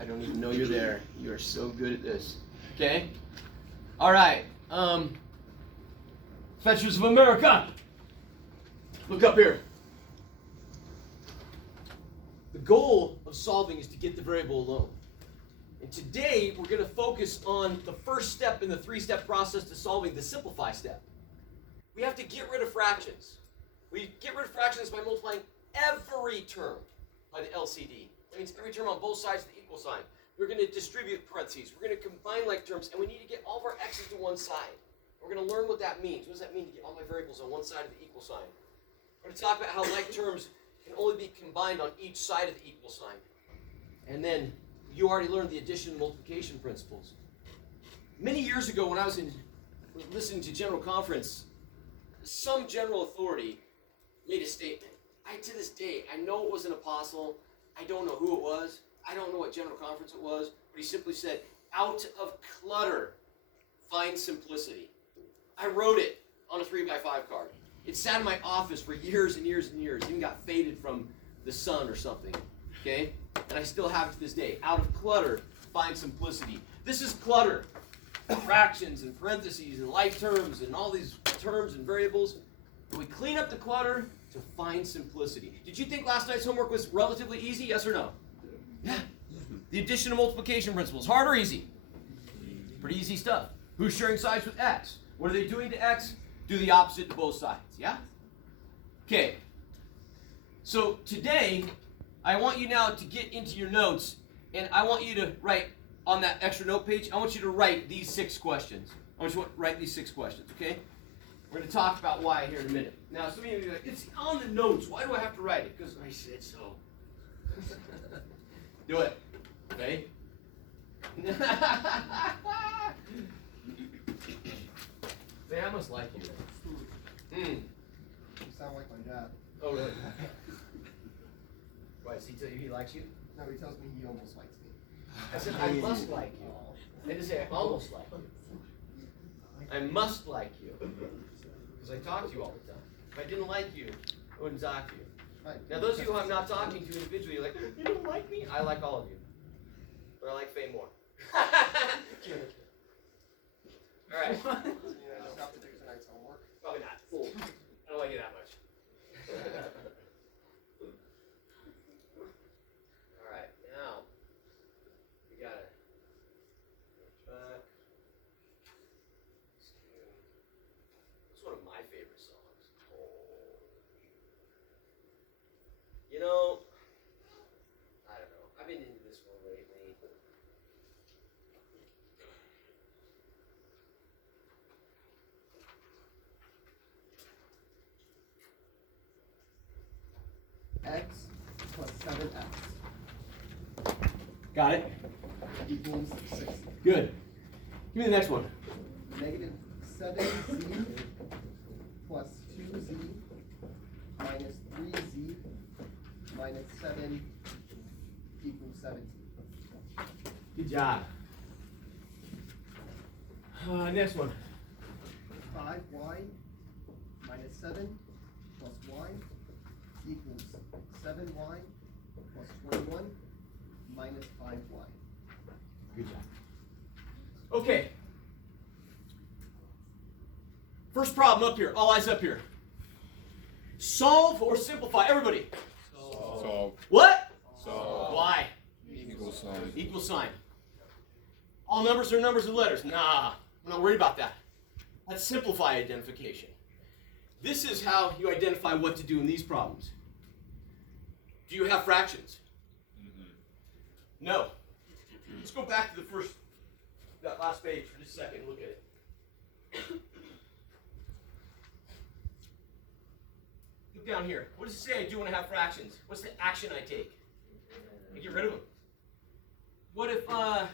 I don't even know you're there. You are so good at this. Okay? All right. Fetchers of America. Look up here. The goal of solving is to get the variable alone. And today, we're going to focus on the first step in the three-step process to solving, the simplify step. We have to get rid of fractions. We get rid of fractions by multiplying every term by the LCD. That means every term on both sides of the equal sign. We're going to distribute parentheses. We're going to combine like terms, and we need to get all of our x's to one side. We're going to learn what that means. What does that mean to get all my variables on one side of the equal sign? We're going to talk about how like terms can only be combined on each side of the equal sign. And then you already learned the addition and multiplication principles. Many years ago when I was listening to General Conference, some general authority made a statement. To this day, I know it was an apostle. I don't know who it was. I don't know what General Conference it was. But he simply said, out of clutter, find simplicity. I wrote it on a 3x5 card. It sat in my office for years and years and years. It even got faded from the sun or something. Okay? And I still have it to this day. Out of clutter, find simplicity. This is clutter. Fractions and parentheses and like terms and all these terms and variables. And we clean up the clutter to find simplicity. Did you think last night's homework was relatively easy? Yes or no? Yeah. The addition and multiplication principles. Hard or easy? Pretty easy stuff. Who's sharing sides with x? What are they doing to x? Do the opposite to both sides. Yeah? Okay. So today, I want you now to get into your notes, and I want you to write on that extra note page, I want you to write these 6 questions. I want you to write these 6 questions, okay? We're going to talk about why here in a minute. Now, some of you are like, it's on the notes. Why do I have to write it? Because I said so. Do it. Okay? Man, I must like you. You sound like my dad. Oh, really? Why, does he tell you he likes you? No, he tells me he almost likes me. I said, I must like you. I didn't say I almost like you. I must like you. Because I talk to you all the time. If I didn't like you, I wouldn't talk to you. Right. Now, those of you who I'm not talking to individually, you're like, you don't like me? I like all of you. But I like Faye more. All right. You know, just have to do tonight's homework. Probably not. Fool. I don't like you that much. All right. Now, we got to go back. It's one of my favorite songs. Oh. You know, I don't know. I've been into this one lately. X plus 7x Got it? equals 60. Good. Give me the next one. Negative 7z plus 2z minus 3z minus 7 equals 17. Good job. Next one. 5y minus 7 plus y equals 7y plus 21 minus 5y. Good job. Okay. First problem up here. All eyes up here. Solve or simplify. Everybody. Solve. What? Solve. Why? Equal sign. Equal sign. All numbers are numbers and letters. Nah, I'm not worried about that. Let's simplify identification. This is how you identify what to do in these problems. Do you have fractions? No. Let's go back to that last page for just a second. Look at it. Look down here. What does it say I do when I have fractions? What's the action I take? I get rid of them. What if I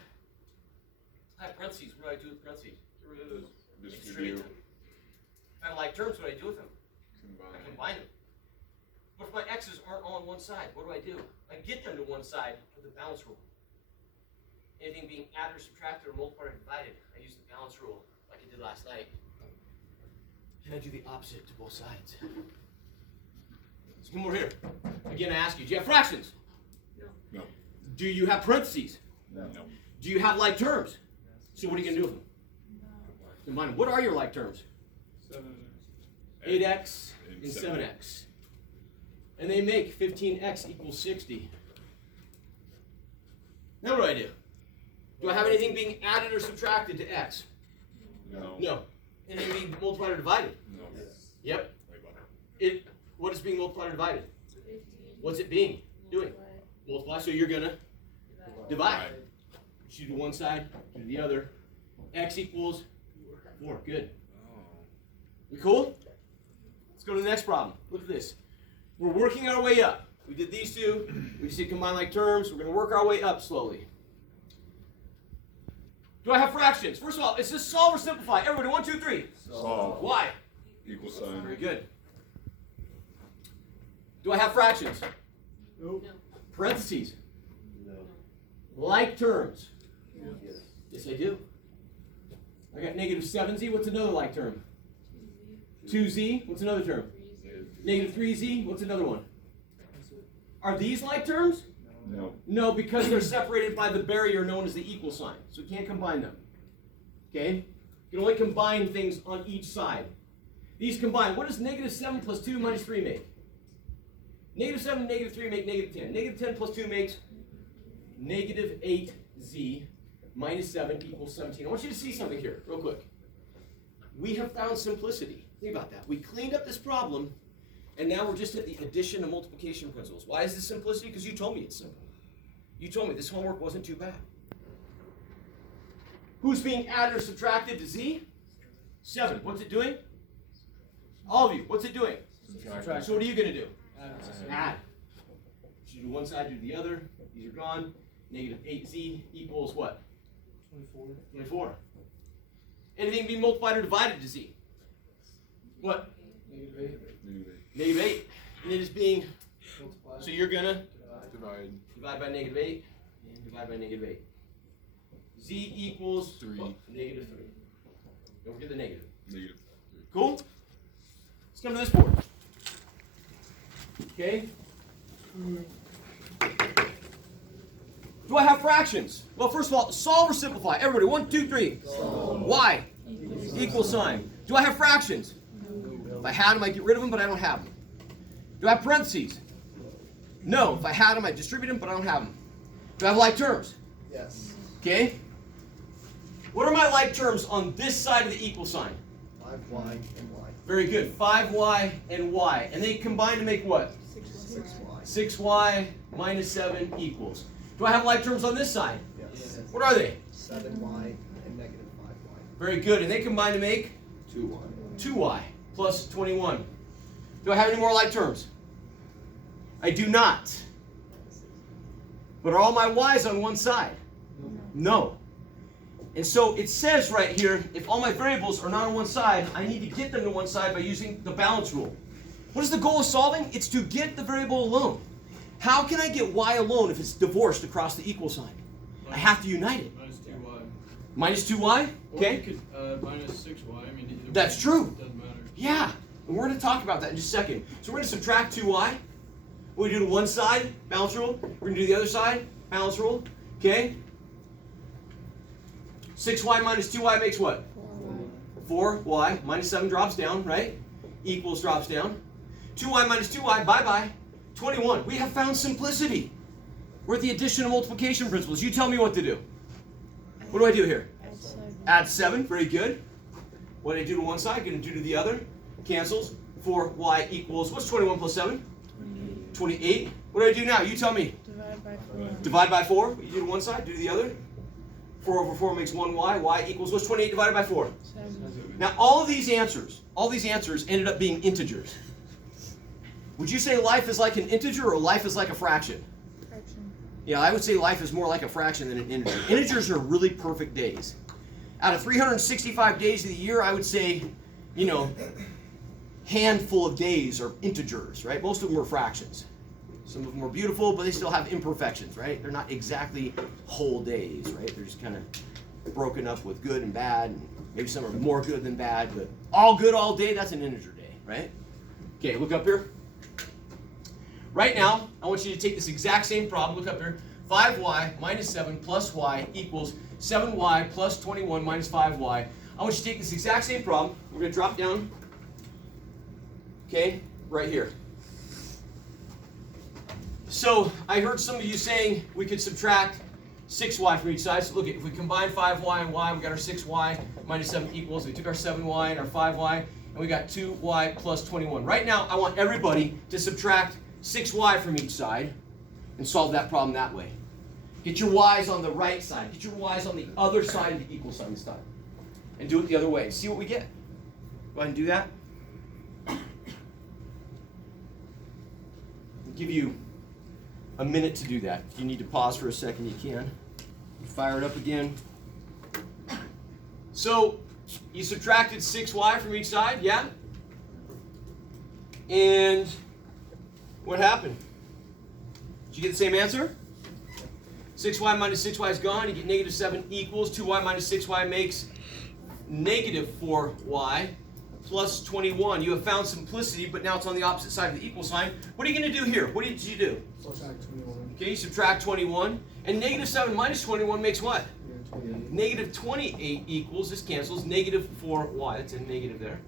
have parentheses? What do I do with parentheses? Get rid of those. Distribute. If I like terms, what do I do with them? I combine them. What if my x's aren't all on one side? What do I do? I get them to one side with the balance rule. Anything being added or subtracted or multiplied or divided, I use the balance rule like I did last night. And I do the opposite to both sides. Let's come over here. Again, I ask you, do you have fractions? No. Do you have parentheses? No. Do you have like terms? So what are you gonna do with them? Combine them. What are your like terms? 8x and 7x. And they make 15x equals 60. Now what do? Do I have anything being added or subtracted to x? No. No. Anything being multiplied or divided? No. Yep. What is being multiplied or divided? What's it being? Doing? Multiply. So you're gonna divide. You do one side, do the other. X equals 4. Good. We cool? Let's go to the next problem. Look at this. We're working our way up. We did these two. We just did combine like terms. We're going to work our way up slowly. Do I have fractions? First of all, it's just solve or simplify. Everybody, 1, 2, 3. Solve. Why? Equal sign. Very good. Do I have fractions? Nope. Parentheses. No. Like terms. Yes. Yes, I do. I got negative 7z. What's another like term? 2z. What's another term? Negative 3z. What's another one? Are these like terms? No. No, because they're separated by the barrier known as the equal sign. So we can't combine them. Okay? You can only combine things on each side. These combine. What does negative 7 plus 2 minus 3 make? Negative 7 and negative 3 make negative 10. Negative 10 plus 2 makes negative 8z minus 7 equals 17. I want you to see something here, real quick. We have found simplicity. Think about that. We cleaned up this problem, and now we're just at the addition and multiplication principles. Why is this simplicity? Because you told me it's simple. You told me this homework wasn't too bad. Who's being added or subtracted to z? 7. What's it doing? All of you. What's it doing? Subtract. So what are you going to do? Add. You do one side, do the other. These are gone. Negative 8z equals what? 24. Anything being multiplied or divided to z? What? Negative 8. And it is being, so you're going to divide by negative 8 and divide by negative 8. Z equals 3. Negative 3. Don't forget the negative. Negative. Cool? Let's come to this board. Okay? Do I have fractions? Well, first of all, solve or simplify. Everybody, 1, 2, 3. Solve. Why? Equal sign. Do I have fractions? If I had them, I'd get rid of them, but I don't have them. Do I have parentheses? No. If I had them, I'd distribute them, but I don't have them. Do I have like terms? Yes. Okay? What are my like terms on this side of the equal sign? 5y and y. Very good. 5y and y. And they combine to make what? 6y. 6y minus 7 equals. Do I have like terms on this side? Yes. What are they? 7y and negative 5y. Very good. And they combine to make 2y. 2y plus 21. Do I have any more like terms? I do not. But are all my y's on one side? No. And so it says right here, if all my variables are not on one side, I need to get them to one side by using the balance rule. What is the goal of solving? It's to get the variable alone. How can I get y alone if it's divorced across the equal sign? I have to unite it. Minus 2y. Minus 2y? Okay. Or you could minus 6y. I mean, either That's way, true. It doesn't matter. Yeah. And we're going to talk about that in just a second. So we're going to subtract 2y. We do to one side, balance rule. We're going to do the other side, balance rule. Okay? 6y minus 2y makes what? 4y minus 7 drops down, right? Equals drops down. 2y minus 2y, bye-bye. 21. We have found simplicity. We're at the addition and multiplication principles. You tell me what to do. What do I do here? Add 7. Very good. What do I do to one side? Going to do to the other. Cancels. 4y equals, what's 21 plus 7? 28. What do I do now? You tell me. Divide by 4. Divide by 4. What you do to one side, do to the other. 4 over 4 makes 1y. Y equals, what's 28 divided by 4? 7. Now, all these answers ended up being integers. Would you say life is like an integer or life is like a fraction? Fraction. Yeah, I would say life is more like a fraction than an integer. Integers are really perfect days. Out of 365 days of the year, I would say, handful of days are integers, right? Most of them are fractions. Some of them are beautiful, but they still have imperfections, right? They're not exactly whole days, right? They're just kind of broken up with good and bad. And maybe some are more good than bad, but all good all day, that's an integer day, right? Okay, look up here. Right now, I want you to take this exact same problem, look up here. 5y minus 7 plus y equals 7y plus 21 minus 5y. I want you to take this exact same problem. We're going to drop down, okay, right here. So I heard some of you saying we could subtract 6y from each side. So look, if we combine 5y and y, we got our 6y minus 7 equals. We took our 7y and our 5y, and we got 2y plus 21. Right now, I want everybody to subtract 6y from each side and solve that problem that way. Get your y's on the right side. Get your y's on the other side of the equal sign this time. And do it the other way. See what we get. Go ahead and do that. I'll give you a minute to do that. If you need to pause for a second, you can. Fire it up again. So, you subtracted 6y from each side, yeah? And what happened? Did you get the same answer? 6y minus 6y is gone. You get negative 7 equals 2y minus 6y makes negative 4y plus 21. You have found simplicity, but now it's on the opposite side of the equal sign. What are you going to do here? What did you do? Subtract 21. Okay, you subtract 21. And negative 7 minus 21 makes what? Yeah, 28. Negative 28 equals, this cancels, negative 4y. That's a negative there.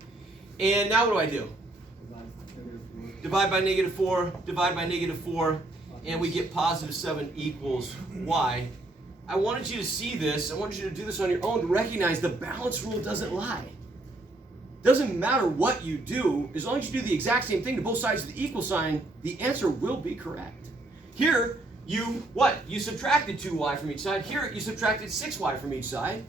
And now what do? Divide by negative 4, divide by negative 4, and we get positive 7 equals y. I wanted you to see this. I wanted you to do this on your own to recognize the balance rule doesn't lie. Doesn't matter what you do, as long as you do the exact same thing to both sides of the equal sign, the answer will be correct. Here, you, what? You subtracted 2y from each side. Here, you subtracted 6y from each side,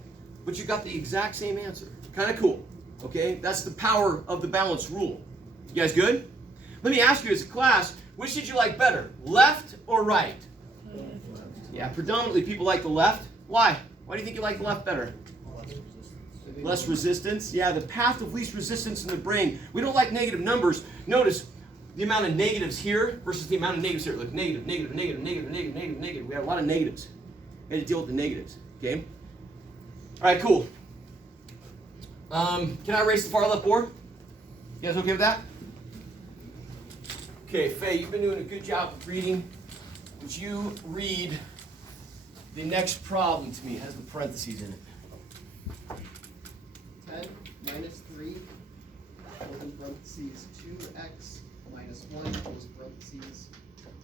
but you got the exact same answer. Kind of cool, okay? That's the power of the balance rule. You guys good? Let me ask you as a class, which did you like better, left or right? Yeah, predominantly people like the left. Why? Why do you think you like the left better? Less resistance. Yeah, the path of least resistance in the brain. We don't like negative numbers. Notice the amount of negatives here versus the amount of negatives here. Look, negative, negative, negative, negative, negative, negative, negative. We have a lot of negatives. We had to deal with the negatives. Okay? All right, cool. Can I erase the far left board? You guys okay with that? Okay, Faye, you've been doing a good job of reading. Would you read the next problem to me? It has the parentheses in it. 10 minus 3, open parentheses, 2x minus 1, close parentheses,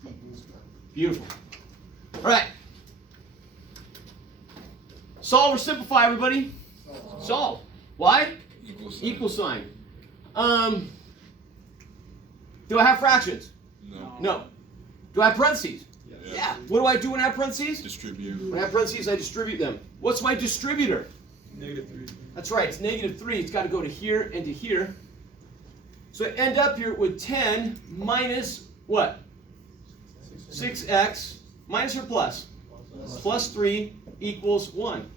equals 1. Beautiful. All right. Solve or simplify, everybody? Solve. Why? Equal sign. Equal sign. Do I have fractions? No. No. Do I have parentheses? Yeah. What do I do when I have parentheses? Distribute. When I have parentheses, I distribute them. What's my distributor? Negative 3. That's right, it's negative 3. It's got to go to here and to here. So I end up here with 10 minus what? 6x minus or plus? Plus 3 equals 1.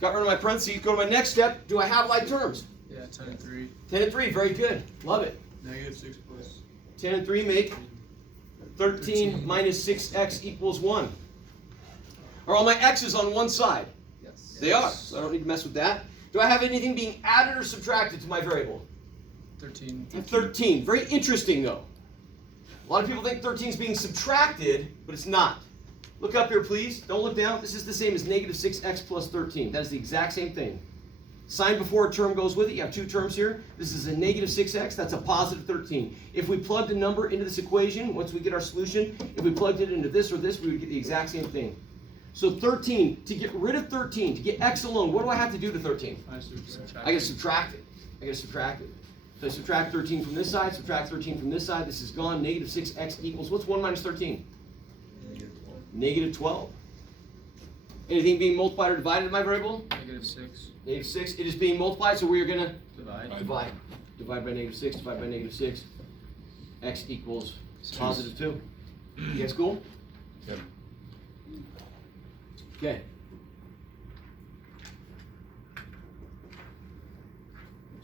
Got rid of my parentheses. Go to my next step. Do I have like terms? Yeah, 10 and 3. 10 and 3. Very good. Love it. Negative 6 plus 10 and 3 make 13 minus 6x equals 1. Are all my x's on one side? Yes. They are, so I don't need to mess with that. Do I have anything being added or subtracted to my variable? 13. I have 13. Very interesting, though. A lot of people think 13 is being subtracted, but it's not. Look up here, please. Don't look down. This is the same as negative 6x plus 13. That is the exact same thing. Sign before a term goes with it. You have two terms here. This is a negative 6x. That's a positive 13. If we plugged a number into this equation, once we get our solution, if we plugged it into this or this, we would get the exact same thing. So 13, to get rid of 13, to get x alone, what do I have to do to 13? I subtract. I gotta subtract it. I gotta subtract it. So I subtract 13 from this side, subtract 13 from this side. This is gone. Negative 6x equals, what's 1 minus 13? Negative 12. Anything being multiplied or divided in my variable? Negative 6. Negative 6. It is being multiplied, so we are gonna Divide. divide. Divide by negative 6, divide by negative 6. X equals positive 2. You guys cool? Yep. Okay.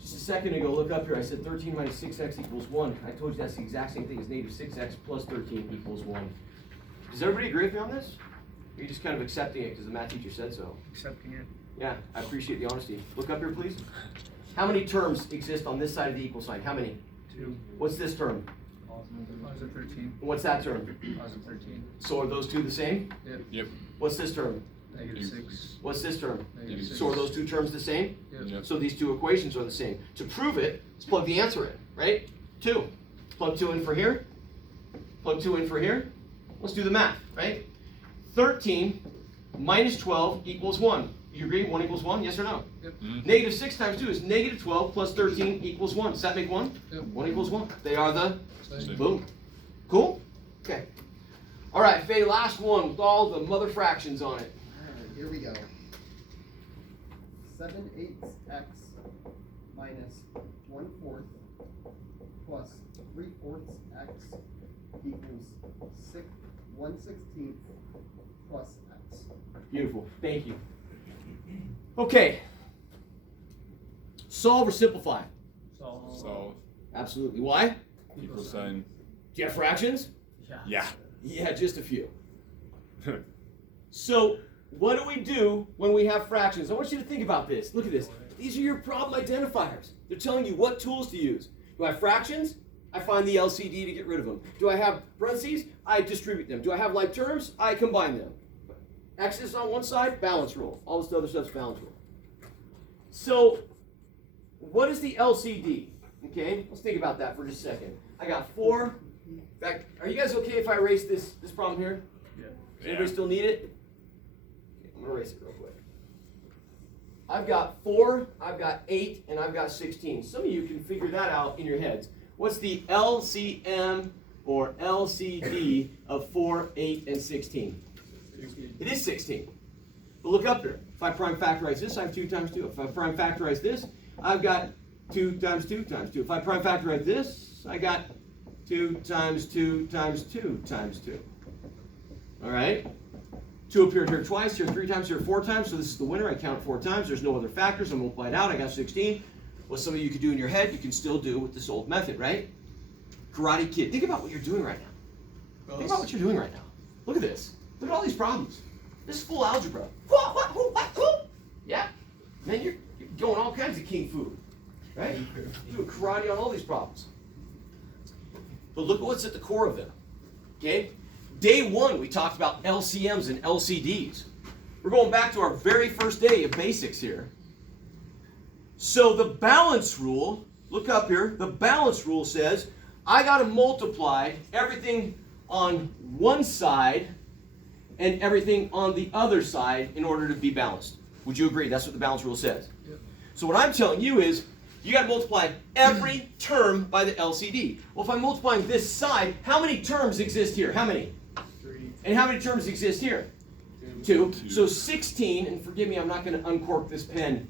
Just a second ago, look up here. I said 13 minus 6x equals 1. I told you that's the exact same thing as negative 6x plus 13 equals 1. Does everybody agree with me on this? Or are you just kind of accepting it because the math teacher said so? Accepting it. Yeah, I appreciate the honesty. Look up here, please. How many terms exist on this side of the equal sign? How many? 2. What's this term? Positive 13. What's that term? Positive 13. So are those two the same? Yep. What's this term? Negative 6. What's this term? Negative 6. So are those two terms the same? Yep. Yep. So these two equations are the same. To prove it, let's plug the answer in, right? 2. Plug 2 in for here. Plug 2 in for here. Let's do the math, right? 13 minus 12 equals 1. You agree? 1 equals 1? Yes or no? Yep. Negative 6 times 2 is negative 12 plus 13 equals 1. Does that make 1? Yep. 1 equals 1. They are the Same. boom. Cool? Okay. All right, Faye, last one with all the mother fractions on it. Alright, here we go. 7/8 x minus 1/4 plus 3/4 x equals 1/16 plus x. Beautiful. Thank you. Okay. Solve or simplify? Solve. Absolutely. Why? Equal sign. Do you have fractions? Yeah. Yeah, just a few. So, what do we do when we have fractions? I want you to think about this. Look at this. These are your problem identifiers. They're telling you what tools to use. Do I have fractions? I find the LCD to get rid of them. Do I have parentheses? I distribute them. Do I have like terms? I combine them. X's on one side, balance rule. All this other stuff's balance rule. So, what is the LCD? Okay, let's think about that for just a second. I got 4. In fact, are you guys okay if I erase this problem here? Yeah. Does anybody still need it? Okay, I'm going to erase it real quick. I've got 4, I've got 8, and I've got 16. Some of you can figure that out in your heads. What's the LCM or LCD of 4, 8, and 16? It is 16. But look up here. If I prime factorize this, I have 2 times 2. If I prime factorize this, I've got 2 times 2 times 2. If I prime factorize this, I got 2 times 2 times 2 times 2. All right? 2 appeared here twice, here 3 times, here 4 times. So this is the winner. I count 4 times. There's no other factors. I multiply it out. I got 16. What some of you could do in your head, you can still do with this old method, right? Karate Kid. Think about what you're doing right now. Think about what you're doing right now. Look at this. Look at all these problems. This is full algebra. Yeah. Man, you're going all kinds of king food. Right? You're doing karate on all these problems. But look at what's at the core of them. Okay? Day 1, we talked about LCMs and LCDs. We're going back to our very first day of basics here. So the balance rule, look up here, the balance rule says, I got to multiply everything on one side and everything on the other side in order to be balanced. Would you agree? That's what the balance rule says. Yep. So what I'm telling you is, you got to multiply every term by the LCD. Well, if I'm multiplying this side, how many terms exist here? How many? 3. And how many terms exist here? 2. So 16, and forgive me, I'm not going to uncork this pen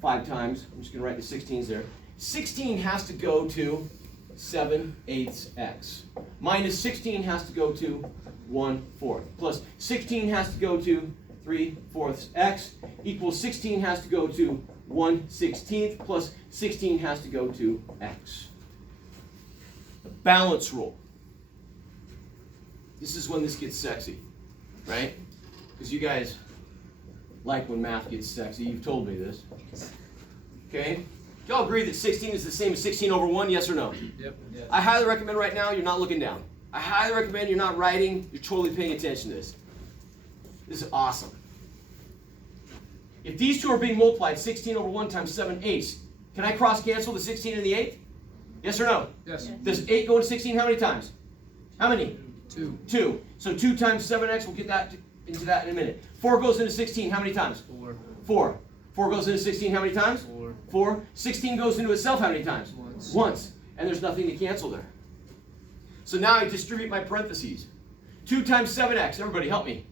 5 times. I'm just going to write the 16s there. 16 has to go to 7/8 x. Minus 16 has to go to 1/4. Plus 16 has to go to 3/4 x. Equals 16 has to go to 1/16 plus 16 has to go to x. The balance rule. This is when this gets sexy, right? Because you guys like when math gets sexy. You've told me this. Okay? Do y'all agree that 16 is the same as 16 over 1? Yes or no? Yep. Yeah. I highly recommend right now you're not looking down. I highly recommend you're not writing. You're totally paying attention to this. This is awesome. If these two are being multiplied, 16 over 1 times 7/8, can I cross cancel the 16 and the 8? Yes or no? Yes. Does 8 go into 16 how many times? How many? 2. 2. So 2 times 7x, we'll get that into that in a minute. 4 goes into 16 how many times? 4. 4. 4 goes into 16 how many times? 4. 4. 16 goes into itself how many times? Once. Once. And there's nothing to cancel there. So now I distribute my parentheses. 2 times 7x. Everybody help me.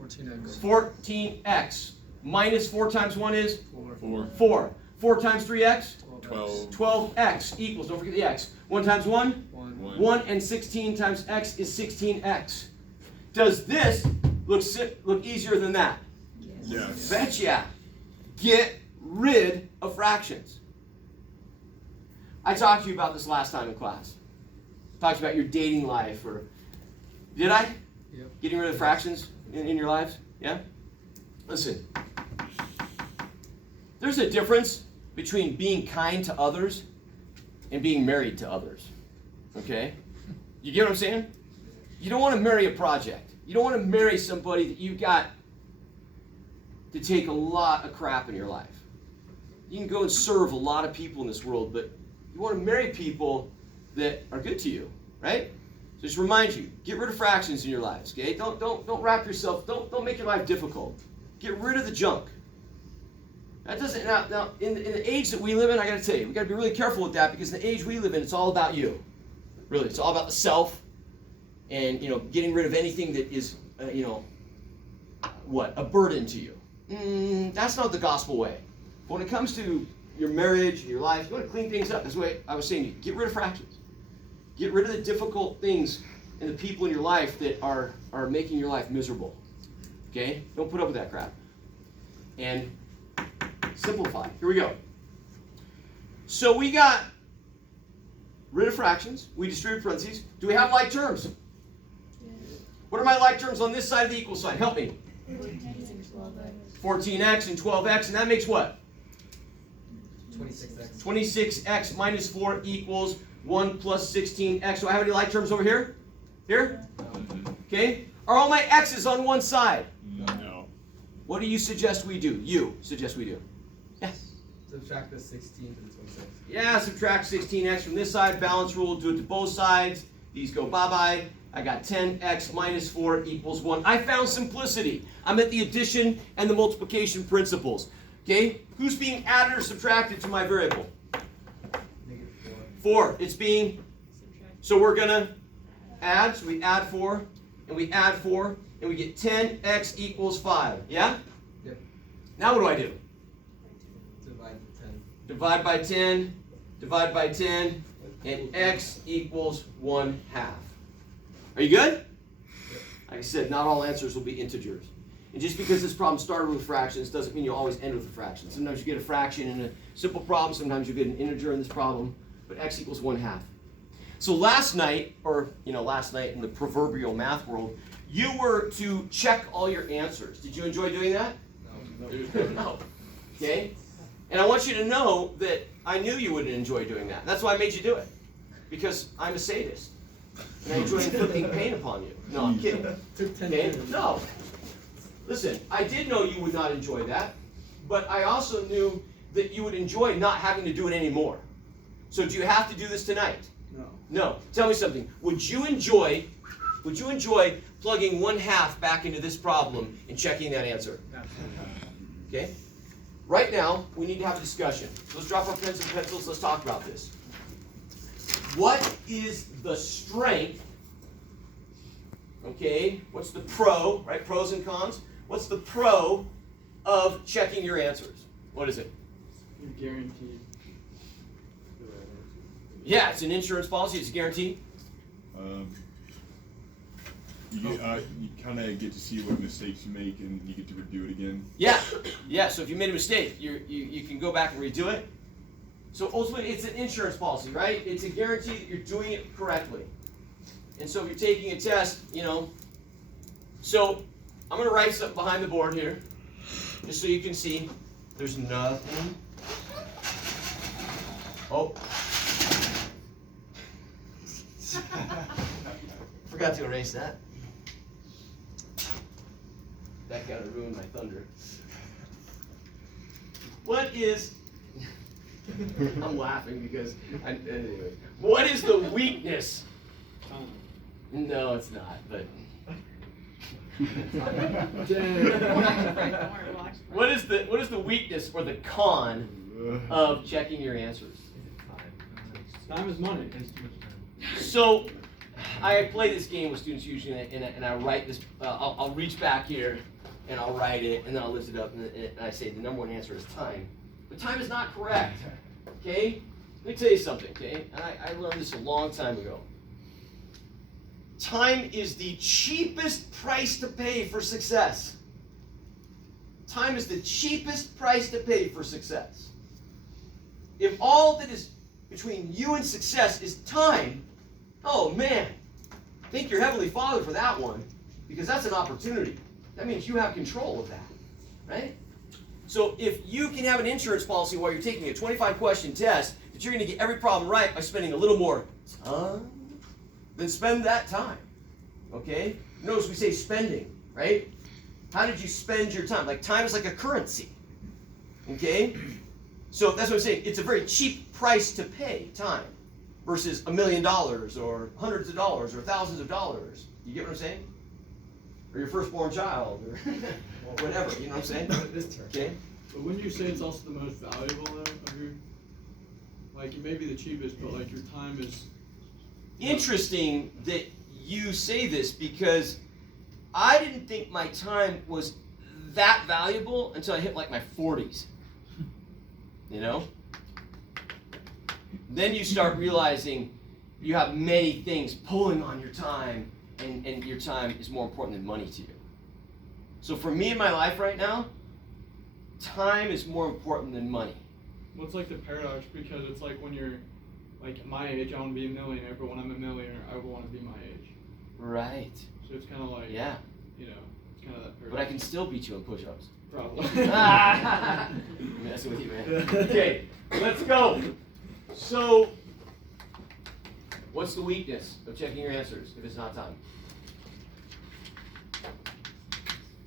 14x. 14x. Minus 4 times 1 is? 4. 4. 4 times 3x? 12. 12x equals, don't forget the x. 1 times 1? 1. 1 and 16 times x is 16x. Does this look easier than that? Yes. Betcha. Get rid of fractions. I talked to you about this last time in class. Talked about your dating life, or did I? Yep. Getting rid of fractions in your lives? Yeah? Listen. There's a difference between being kind to others and being married to others. Okay? You get what I'm saying? You don't want to marry a project. You don't want to marry somebody that you've got to take a lot of crap in your life. You can go and serve a lot of people in this world, but you want to marry people that are good to you, right? So just remind you, get rid of fractions in your lives, okay? Don't wrap yourself, don't make your life difficult. Get rid of the junk. That doesn't, now in the age that we live in, I gotta tell you, we gotta be really careful with that, because in the age we live in, it's all about you. Really, it's all about the self, and, getting rid of anything that is, a burden to you. That's not the gospel way. But when it comes to your marriage, your life, you want to clean things up. That's the way I was saying to you. Get rid of fractions. Get rid of the difficult things and the people in your life that are making your life miserable. Okay? Don't put up with that crap. And simplify. Here we go. So we got rid of fractions. We distribute parentheses. Do we have like terms? What are my like terms on this side of the equal sign? Help me. 14x and 12x, and that makes what? 26x. 26x minus 4 equals 1 plus 16x. Do I have any like terms over here? Here? Okay. Are all my x's on one side? No. What do you suggest we do? You suggest we do. Yes. Subtract the 16 to the 26. Yeah, subtract 16x from this side. Balance rule, do it to both sides. These go bye-bye. I got 10x minus 4 equals 1. I found simplicity. I'm at the addition and the multiplication principles. Okay? Who's being added or subtracted to my variable? Negative 4. It's being, so we're going to add. So we add 4, and we add 4, and we get 10x equals 5. Yeah? Yep. Now what do I do? 4. Divide the 10. Divide by 10, divide by 10, and x equals 1/2. Are you good? Like I said, not all answers will be integers. And just because this problem started with fractions doesn't mean you'll always end with a fraction. Sometimes you get a fraction in a simple problem, sometimes you get an integer in this problem, but x equals 1/2. So last night in the proverbial math world, you were to check all your answers. Did you enjoy doing that? No. No. Okay? And I want you to know that I knew you wouldn't enjoy doing that. That's why I made you do it. Because I'm a sadist. And I enjoy inflicting pain upon you. No, I'm kidding. Took 10 Okay? minutes. No. Listen, I did know you would not enjoy that, but I also knew that you would enjoy not having to do it anymore. So do you have to do this tonight? No. No. Tell me something. Would you enjoy plugging 1/2 back into this problem and checking that answer? Okay? Right now, we need to have a discussion. So let's drop our pens and pencils. Let's talk about this. What is the strength? Okay, what's the pro, right? Pros and cons. What's the pro of checking your answers? What is it? You're guaranteed. Yeah, it's an insurance policy. It's a guarantee. You kind of get to see what mistakes you make, and you get to redo it again. Yeah, yeah. So if you made a mistake, you can go back and redo it. So ultimately, it's an insurance policy, right? It's a guarantee that you're doing it correctly. And so if you're taking a test, So I'm going to write something behind the board here, just so you can see. There's nothing. Oh. Forgot to erase that. That kind of ruined my thunder. What is... I'm laughing because... anyway. What is the weakness? No, it's not, but... What is the weakness or the con of checking your answers? Time is money. So, I play this game with students usually, and I write this. I'll reach back here, and I'll write it, and then I'll lift it up, and I say the number one answer is time. But time is not correct. Okay? Let me tell you something. Okay? And I learned this a long time ago. Time is the cheapest price to pay for success. Time is the cheapest price to pay for success. If all that is between you and success is time, oh man, thank your Heavenly Father for that one, because that's an opportunity. That means you have control of that, right? So if you can have an insurance policy while you're taking a 25-question test, that you're going to get every problem right by spending a little more time, then spend that time. Okay? Notice we say spending, right? How did you spend your time? Like, time is like a currency. Okay? So that's what I'm saying. It's a very cheap price to pay, time, versus $1 million or hundreds of dollars or thousands of dollars. You get what I'm saying? Or your firstborn child or whatever. You know what I'm saying? Okay? But wouldn't you say it's also the most valuable though of your? Like it may be the cheapest, but like your time is. Interesting that you say this because I didn't think my time was that valuable until I hit like my 40s. You know? Then you start realizing you have many things pulling on your time, and your time is more important than money to you. So for me in my life right now, time is more important than money. Well, it's like the paradox because it's like when you're like my age, I want to be a millionaire, but when I'm a millionaire, I want to be my age. Right. So it's kind of like, Yeah. you know, it's kind of that paradox. But I can still beat you in push-ups. Probably. I'm messing with you, man. Okay, let's go. So, what's the weakness of checking your answers if it's not time?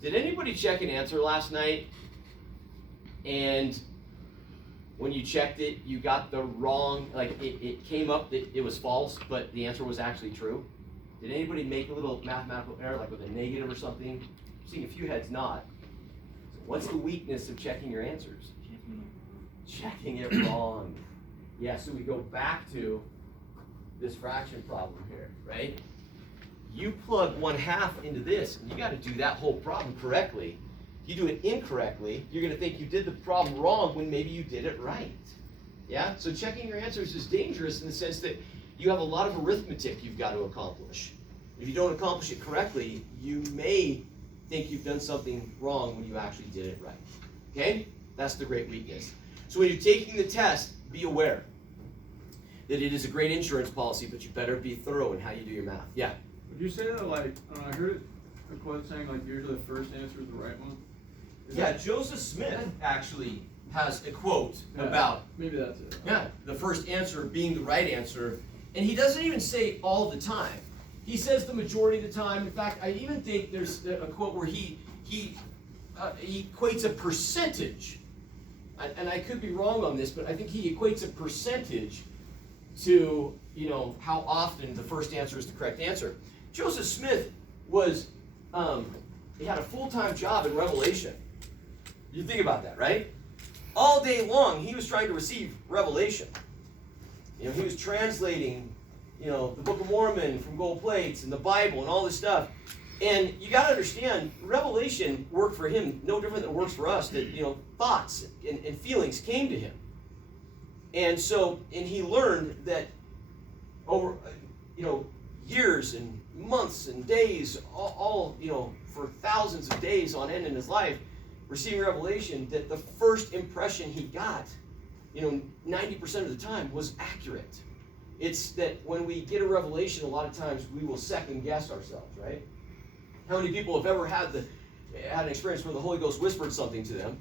Did anybody check an answer last night and when you checked it, you got the wrong, like it came up that it was false, but the answer was actually true? Did anybody make a little mathematical error, like with a negative or something? I'm seeing a few heads nod. So what's the weakness of checking your answers? Checking it wrong. Yeah, so we go back to this fraction problem here, right? You plug 1/2 into this, and you got to do that whole problem correctly. You do it incorrectly, you're going to think you did the problem wrong when maybe you did it right. Yeah? So checking your answers is dangerous in the sense that you have a lot of arithmetic you've got to accomplish. If you don't accomplish it correctly, you may think you've done something wrong when you actually did it right. Okay? That's the great weakness. So when you're taking the test, be aware that it is a great insurance policy, but you better be thorough in how you do your math. Yeah? Would you say that like, I don't know, I heard a quote saying like usually the first answer is the right one? Is Yeah, that- Joseph Smith actually has a quote Yeah, about maybe that's it. the first answer being the right answer. And he doesn't even say all the time. He says the majority of the time. In fact, I even think there's a quote where he equates a percentage. And I could be wrong on this, but I think he equates a percentage to, you know, how often the first answer is the correct answer. Joseph Smith was, he had a full-time job in Revelation. You think about that, right? All day long, he was trying to receive revelation. You know, he was translating, you know, the Book of Mormon from gold plates and the Bible and all this stuff. And you got to understand, revelation worked for him no different than it works for us. That, you know, thoughts and feelings came to him. And so, and he learned that over, you know, years and months and days, all you know, for thousands of days on end in his life, receiving revelation, that the first impression he got, you know, 90% of the time was accurate. It's that when we get a revelation, a lot of times we will second guess ourselves, right? How many people have ever had an experience where the Holy Ghost whispered something to them,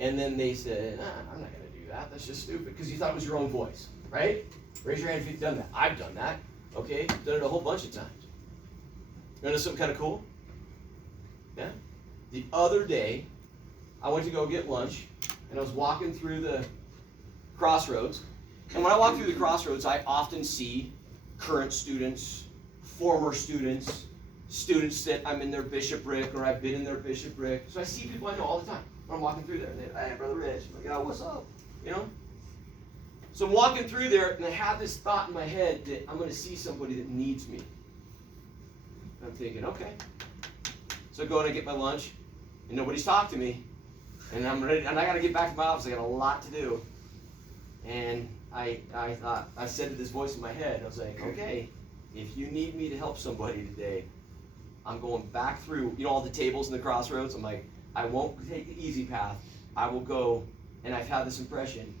and then they said, I'm not going to do that. That's just stupid, because you thought it was your own voice, right? Raise your hand if you've done that. I've done that, okay? Done it a whole bunch of times. You know something kind of cool? Yeah? The other day, I went to go get lunch, and I was walking through the crossroads. And when I walk through the crossroads, I often see current students, former students, students that I'm in their bishopric or I've been in their bishopric. So I see people I know all the time when I'm walking through there. And they, hey, Brother Rich. I'm like, oh, what's up? You know? So I'm walking through there, and I have this thought in my head that I'm going to see somebody that needs me. And I'm thinking, okay. So I go and I get my lunch, and nobody's talked to me. And I'm ready, and I got to get back to my office. I got a lot to do. And I thought, I said to this voice in my head, I was like, okay, if you need me to help somebody today, I'm going back through, you know, all the tables in the crossroads. I'm like, I won't take the easy path. I will go, and I've had this impression,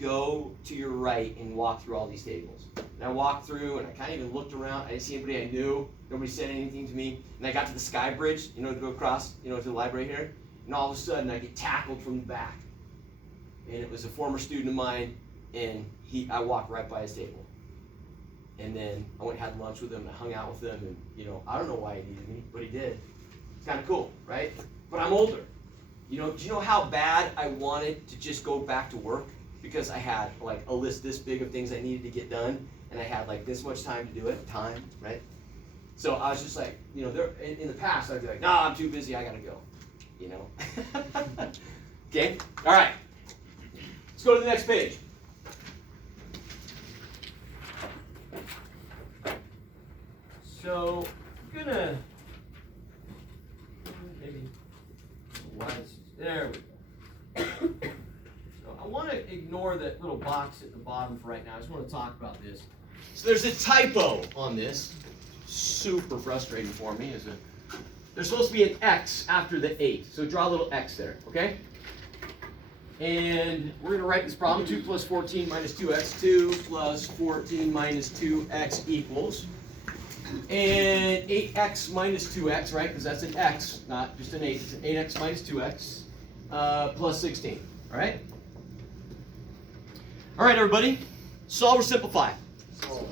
go to your right and walk through all these tables. And I walked through, and I kind of even looked around. I didn't see anybody I knew. Nobody said anything to me. And I got to the Sky Bridge, you know, to go across, you know, to the library here. And all of a sudden, I get tackled from the back. And it was a former student of mine, and I walked right by his table. And then I went and had lunch with him and I hung out with him, and you know, I don't know why he needed me, but he did. It's kind of cool, right? But I'm older. You know, do you know how bad I wanted to just go back to work? Because I had like a list this big of things I needed to get done, and I had like this much time to do it, right? So I was just like, you know, there in the past I'd be like, nah, I'm too busy, I gotta go, you know. Okay, all right. Let's go to the next page. So I'm gonna maybe there we go. So I want to ignore that little box at the bottom for right now. I just want to talk about this. So there's a typo on this. Super frustrating for me. There's supposed to be an X after the 8. So draw a little X there, okay? And we're going to write this problem. 2 plus 14 minus 2x. 2 plus 14 minus 2x equals. And 8x minus 2x, right? Because that's an x, not just an 8. It's an 8x minus 2x plus 16. All right? All right, everybody. Solve or simplify? Solve.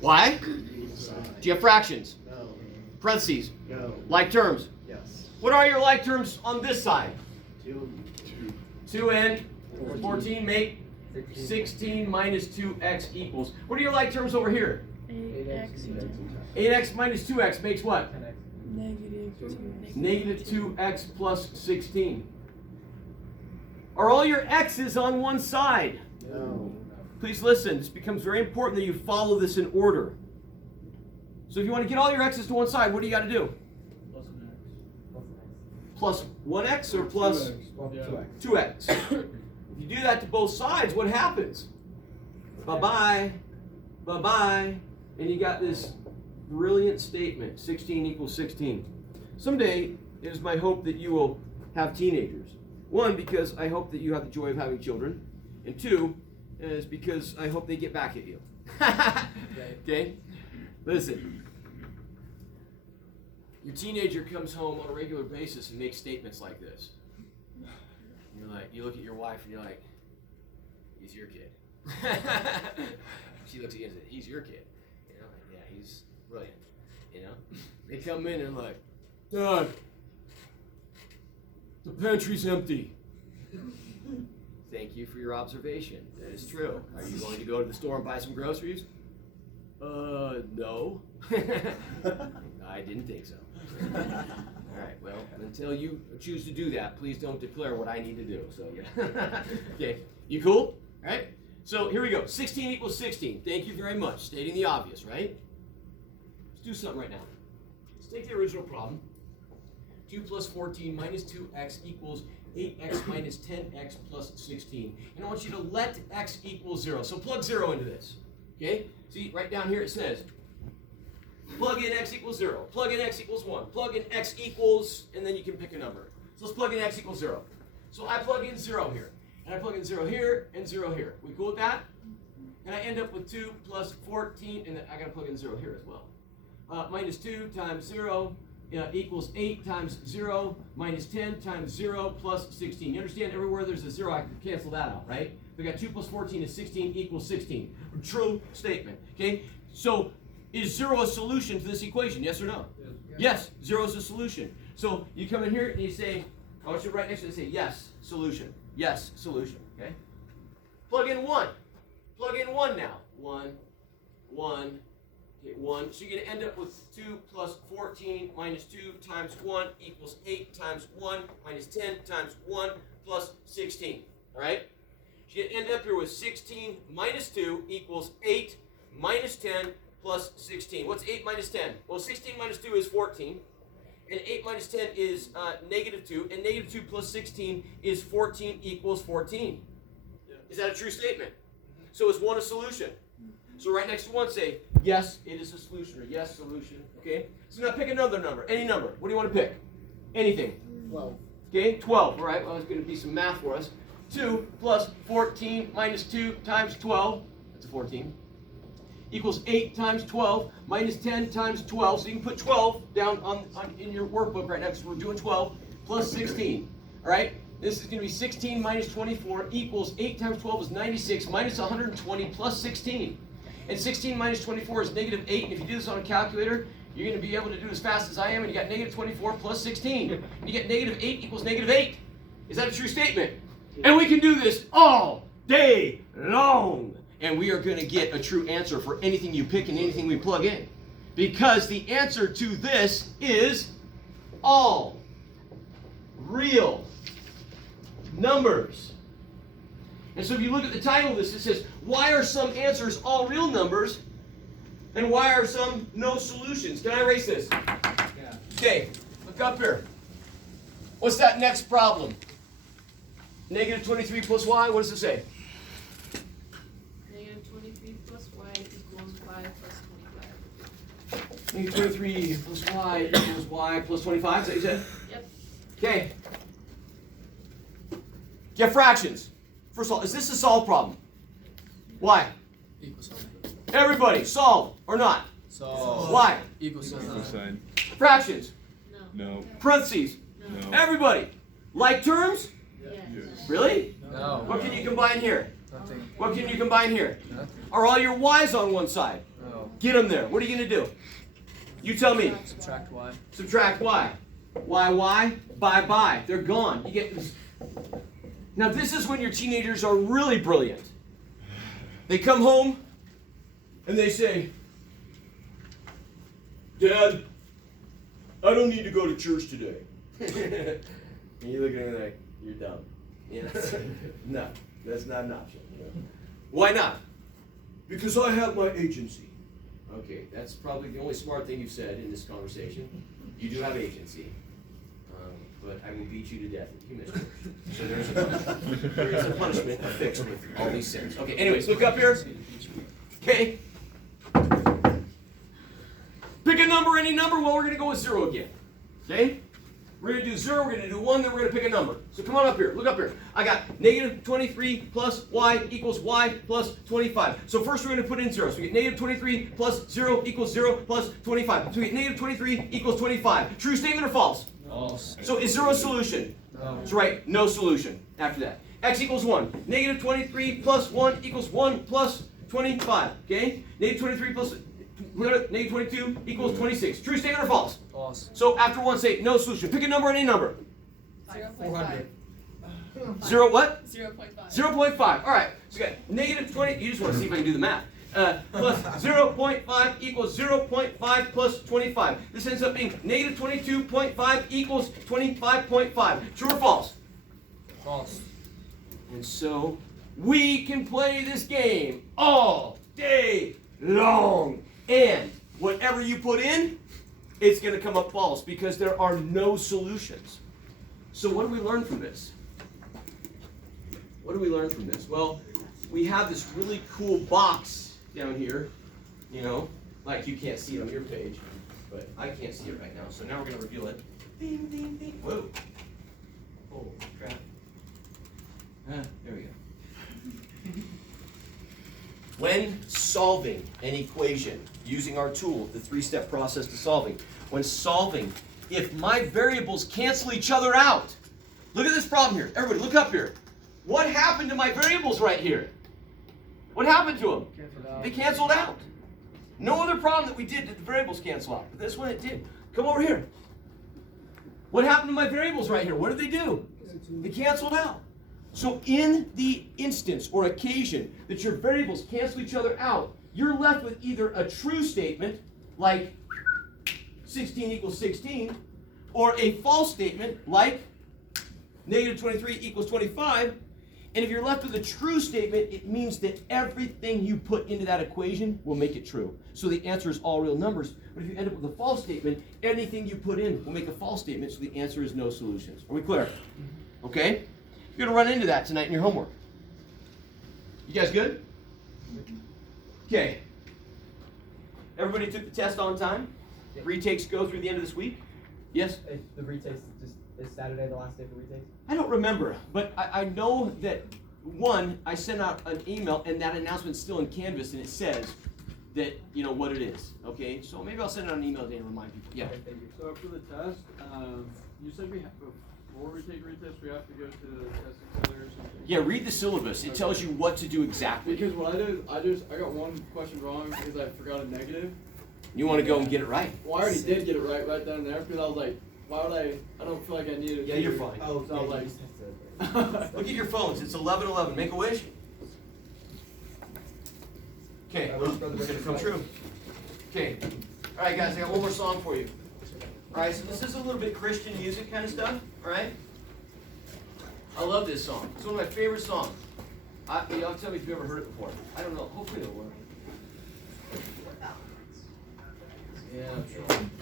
Why? Do you have fractions? No. Parentheses? No. Like terms? Yes. What are your like terms on this side? 2. 2 and 14 make 16 minus 2x equals. What are your like terms over here? 8x 8x minus 2x makes what? negative 2x. Negative 2x plus 16. Are all your x's on one side? No. Please listen, this becomes very important that you follow this in order. So if you want to get all your x's to one side, what do you got to do? Plus 1x or plus 2x? If you do that to both sides, what happens? Bye-bye, bye-bye, and you got this brilliant statement, 16 equals 16. Someday, it is my hope that you will have teenagers. One, because I hope that you have the joy of having children. And two, is because I hope they get back at you. Okay? Listen. Your teenager comes home on a regular basis and makes statements like this. You're like, you look at your wife and you're like, he's your kid. She looks at you and says, he's your kid. You know, like, yeah, he's brilliant. You know? They come in and like, Dad, the pantry's empty. Thank you for your observation. That is true. Are you going to go to the store and buy some groceries? No. I didn't think so. All right, well, until you choose to do that, please don't declare what I need to do. So, yeah. Okay, you cool? All right? So, here we go. 16 equals 16. Thank you very much. Stating the obvious, right? Let's do something right now. Let's take the original problem. 2 plus 14 minus 2x equals 8x minus 10x plus 16. And I want you to let x equal 0. So plug 0 into this. Okay? See, right down here it says, plug in x equals 0. Plug in x equals 1. Plug in x equals, and then you can pick a number. So let's plug in x equals 0. So I plug in 0 here. And I plug in 0 here and 0 here. We cool with that? And I end up with 2 plus 14, and then I got to plug in 0 here as well. Minus 2 times 0 equals 8 times 0 minus 10 times 0 plus 16. You understand everywhere there's a 0, I can cancel that out, right? We got 2 plus 14 is 16 equals 16. True statement, okay? So is 0 a solution to this equation, yes or no? Yes, 0 is a solution. So you come in here and you say, I want you to write next to it and say, yes, solution. Yes, solution, okay? Plug in 1. Plug in 1 now. 1, 1, okay, 1. So you're going to end up with 2 plus 14 minus 2 times 1 equals 8 times 1 minus 10 times 1 plus 16. All right? So you end up here with 16 minus 2 equals 8 minus 10 plus 16. What's 8 minus 10? Well, 16 minus 2 is 14. And 8 minus 10 is negative 2. And negative 2 plus 16 is 14 equals 14. Yeah. Is that a true statement? So is 1 a solution? So right next to 1 say, yes, it is a solution, or yes, solution. Okay? So now pick another number. Any number. What do you want to pick? Anything. 12. Okay? 12. All right. Well, it's going to be some math for us. 2 plus 14 minus 2 times 12. That's a 14. Equals 8 times 12 minus 10 times 12. So you can put 12 down in your workbook right now because we're doing 12 plus 16. All right? This is going to be 16 minus 24 equals 8 times 12 is 96 minus 120 plus 16. And 16 minus 24 is negative 8. And if you do this on a calculator, you're going to be able to do it as fast as I am. And you got negative 24 plus 16. And you get negative 8 equals negative 8. Is that a true statement? And we can do this all day long. And we are going to get a true answer for anything you pick and anything we plug in. Because the answer to this is all real numbers. And so if you look at the title of this, it says, why are some answers all real numbers and why are some no solutions? Can I erase this? Yeah. Okay, look up here. What's that next problem? Negative 23 plus y, what does it say? Negative 23 plus y equals y plus 25. Negative 23 plus y equals y plus 25, is that what you said? Yep. Okay. Get fractions. First of all, is this a solve problem? Why? Equal sign. Everybody, solve or not? So. Why? Equal sign. Equal sign. Fractions, No. No. parentheses, No. No. everybody. Like terms? Yes. Yes. Really? No. What can you combine here? Nothing. What can you combine here? Nothing. Are all your y's on one side? No. Get them there. What are you going to do? You tell me. Subtract y. Subtract y. Y, bye. They're gone. You get this. Now this is when your teenagers are really brilliant. They come home and they say, Dad, I don't need to go to church today. And you look at them like, you're dumb. You know? No, that's not an option. You know? Why not? Because I have my agency. Okay, that's probably the only smart thing you've said in this conversation. You do have agency. But I will beat you to death if you miss church. So there is a punishment affixed with all these sins. Okay, anyways, look up here. Okay. Pick a number, any number. Well, we're going to go with 0 again. Okay? We're going to do 0, we're going to do 1, then we're going to pick a number. So come on up here. Look up here. I got negative 23 plus y equals y plus 25. So first we're going to put in 0. So we get negative 23 plus 0 equals 0 plus 25. So we get negative 23 equals 25. True statement or false? False. So is 0 a solution? No. That's right, no solution after that. X equals 1. Negative 23 plus 1 equals 1 plus 25. Okay? Negative 23 plus negative 22 equals 26. True statement or false? False. So after 1, say no solution. Pick a number, any number. 400. 0 what? 0.5. 0.5. All right. So you got negative 20. You just want to see if I can do the math. Plus 0.5 equals 0.5 plus 25. This ends up being negative 22.5 equals 25.5. True or false? False. And so we can play this game all day long. And whatever you put in, it's going to come up false because there are no solutions. So what do we learn from this? What do we learn from this? Well, we have this really cool box down here, you know, like you can't see it on your page, but I can't see it right now. So now we're going to reveal it. Ding, ding, ding. Whoa. Oh, crap. There we go. When solving an equation using our tool, the 3-step process to solving, when solving, if my variables cancel each other out, look at this problem here. Everybody, look up here. What happened to my variables right here? What happened to them? They canceled out. No other problem that we did the variables cancel out. But this one it did. Come over here. What happened to my variables right here? What did they do? They canceled out. So in the instance or occasion that your variables cancel each other out, you're left with either a true statement, like 16 equals 16, or a false statement, like negative 23 equals 25. And if you're left with a true statement, it means that everything you put into that equation will make it true. So the answer is all real numbers. But if you end up with a false statement, anything you put in will make a false statement, so the answer is no solutions. Are we clear? Okay? You're going to run into that tonight in your homework. You guys good? Okay. Everybody took the test on time? Retakes go through the end of this week? Yes? The retakes is Saturday the last day for retakes? I don't remember, but I know that, one, I sent out an email and that announcement's still in Canvas and it says that, you know, what it is. Okay? So maybe I'll send out an email today and remind people. Yeah. Okay, thank you. So for the test, you said before we take retest, we have to go to the testing center. So Yeah, read the syllabus. It tells you what to do exactly. Because what I did, I got one question wrong because I forgot a negative. You want to go and get it right. Well, I already did get it right then and there because I was like, why would I don't feel like I needed it. Yeah, you're fine. Oh, So I was yeah, like, you just have to. Look at your phones. It's 11:11. Make a wish. Okay, it's gonna come true. Okay. All right, guys. I got one more song for you. All right. So this is a little bit Christian music kind of stuff. All right. I love this song. It's one of my favorite songs. Y'all tell me if you've ever heard it before. I don't know. Hopefully it'll work. Yeah.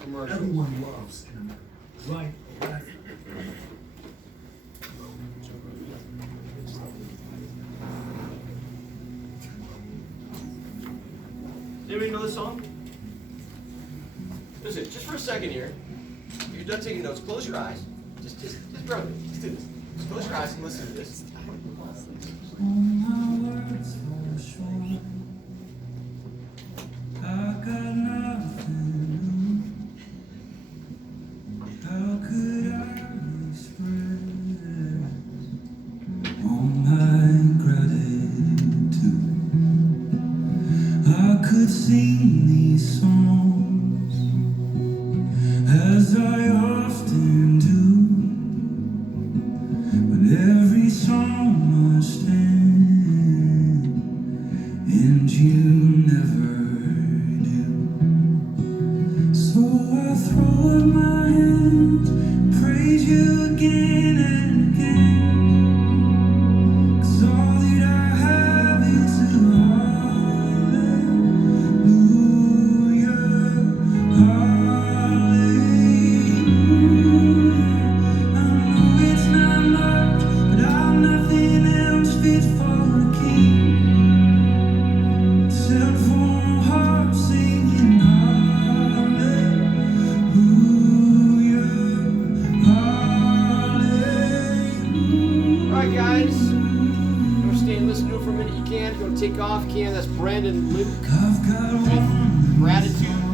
Commercial. Everyone loves him. Right, left. Anybody know this song? Listen, just for a second here. If you're done taking notes, close your eyes. Just bear with me. Just do this. Just close your eyes and listen to this. All my words fall short. I got nothing. How could I express all my gratitude? I could sing these songs as I often do. But every song must end, and you never do. So I throw up my hands, praise you again and again. 'Cause all that I have is a hallelujah, hallelujah. I know it's not much, but I'm nothing else fit for a king, except for a heart singing hallelujah, hallelujah. All right, guys. You want to stay and listen to it for a minute? You can. If you want to take off, you can. That's Brandon Luke I've got one with Gratitude.